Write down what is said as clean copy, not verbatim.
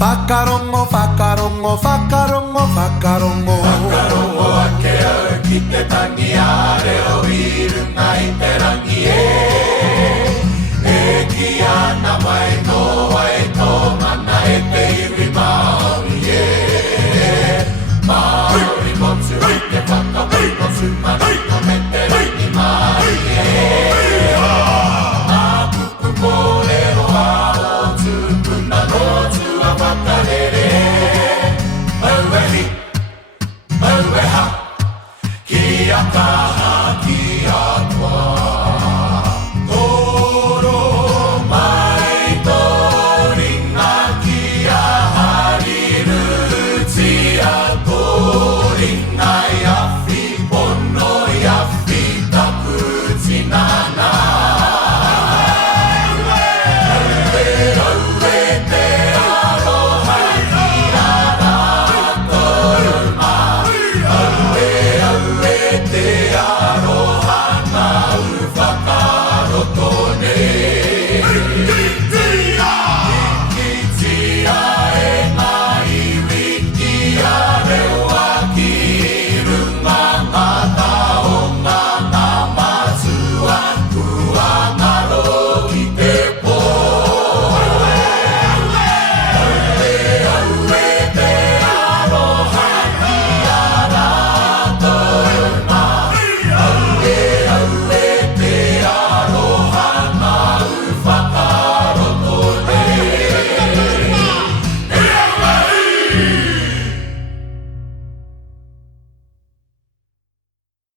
Whakarongo, whakarongo, whakarongo, whakarongo. Whakarongo ake au ki te tangi a reo i runga i te rangi e ki ana mai